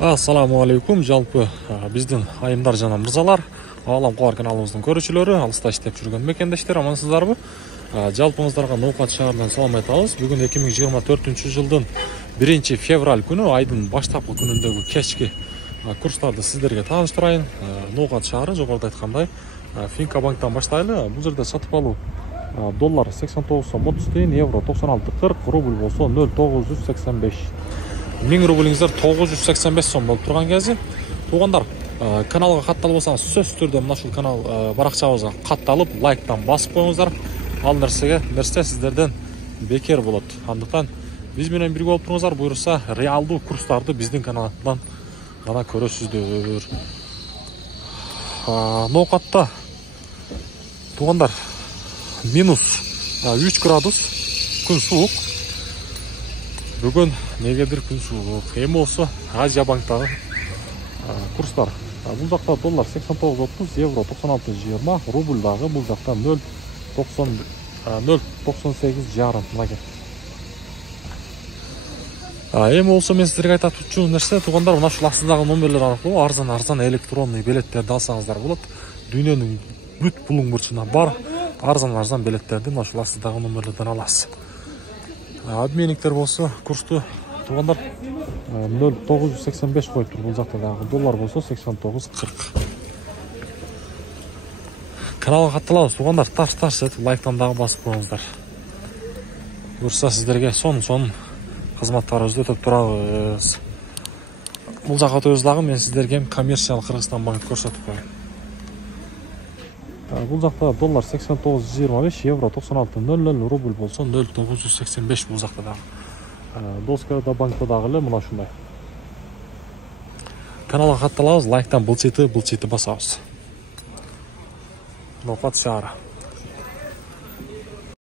Ассаламу алейкум, жалпы биздин айымдар жана мырзалар, Алам Куар каналыбыздын көрүүчүлөрү, алыста иштеп жүргөн мекендештер, амансыздарбы? Жалпыңыздарга Ноокат шаарынан салам айтабыз. Бүгүн 2024-жылдын 1-февраль күнү, айдын баштапкы күнүндөгү кечки курстарды сиздерге тааныштырайын. Ноокат шаары, жогоруда айткандай, Финка банктан баштайлы. Бул жерде сатып алуу доллар 89 сом 30 тиын, евро 96.40, рубль болсо 0,985. 1000 рублиңиздер 985 сом болуп турган кези. Туугандар, каналга катталып болсаңыз, сөзсүз түрдө мына ушул канал баракчабызга катталып, лайктан басып коюңуздар. Ал нерсе сиздерден бекер болот. Андыктан биз менен бирге болуп туруңуздар, буйруса реалдуу курстарды биздин каналдан гана көрөсүздөр. Ноокатта туугандар минус 3 градус, күн суук. Бүгін негедир күн суук. Эми болсо Азия банктагы курстар. Бул жакта доллар 89.30, евро 96.20, рубль дагы бул жакта 0.98 мынакей. Эми болсо мен сиздерге айтып өтчү нерсе, туугандар, мына ушул астындагы номерлер аркылуу арзан электронный билеттерди алсаңыздар болот. Дүйнөнүн бүт булуң бурчуна бар арзан билеттерди мына ушул астындагы номерлерден аласыз. Обменниктер болсо курсту туугандар 0.985 коюп тур. Бул жакта дагы доллар болсо 89.40. Каналга катталабыз туугандар, тарс этип лайктан дагы басып коюңуздар. Буюрса сиздерге сонун кызматтарыбызды өтөп турабыз. Бул жака өтөбүз дагы, мен сиздерге коммерциялык Кыргызстан банк көрсөтүп коеюн. Бул жакта доллар 89.25, евро 96.00, рубль болсо 0.985 бул жакта дагы. Доскада банкта дагы эле мына ушундай. Каналга катталабыз, лайктан былчыйты басабыз. Ноокат шаары.